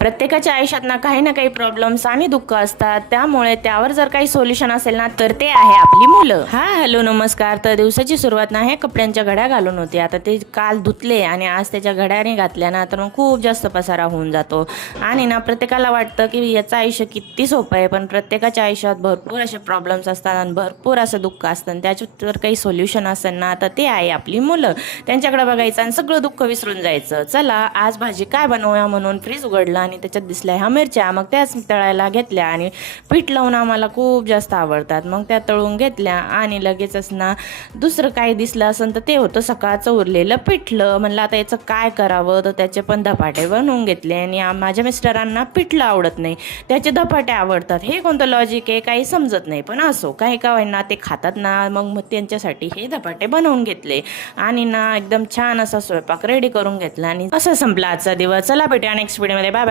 प्रत्येकाच्या आयुष्यात ना काही प्रॉब्लेम्स आणि दुःख असतात, त्यामुळे त्यावर जर काही सोल्युशन असेल ना तर ते आहे आपली मुलं. हा हॅलो नमस्कार. तर दिवसाची सुरुवात ना हे कपड्यांच्या घड्या घालून होती. आता ते काल धुतले आणि आज त्याच्या घड्याने घातल्या ना तर मग खूप जास्त पसारा होऊन जातो. आणि ना प्रत्येकाला वाटतं की याचं आयुष्य किती सोपं आहे, पण प्रत्येकाच्या आयुष्यात भरपूर असे प्रॉब्लेम्स असतात आणि भरपूर असं दुःख असतं. आणि त्याच्यात जर काही सोल्युशन असेल ना तर ते आहे आपली मुलं. त्यांच्याकडे बघायचं आणि सगळं दुःख विसरून जायचं. चला आज भाजी काय बनवूया म्हणून फ्रीज उघडला आणि त्याच्यात दिसल्या ह्या मिरच्या. मग त्याच तळायला घेतल्या आणि पीठ लावून आम्हाला खूप जास्त आवडतात. मग त्या तळून घेतल्या आणि लगेचच ना दुसरं काही दिसलं असेल तर ते होतं सकाळचं उरलेलं पिठलं. म्हणलं आता याचं काय करावं, तर त्याचे पण धपाटे बनवून घेतले. आणि माझ्या मिस्टरांना पिठलं आवडत नाही, त्याचे धपाटे आवडतात. हे कोणतं लॉजिक आहे काही समजत नाही, पण असो काही का होईना ते खातात ना. मग त्यांच्यासाठी हे धपाटे बनवून घेतले आणि ना एकदम छान असा स्वयंपाक रेडी करून घेतला. आणि असं संपला आजचा दिवस. चला भेटूया नेक्स्ट व्हिडिओमध्ये. बाय.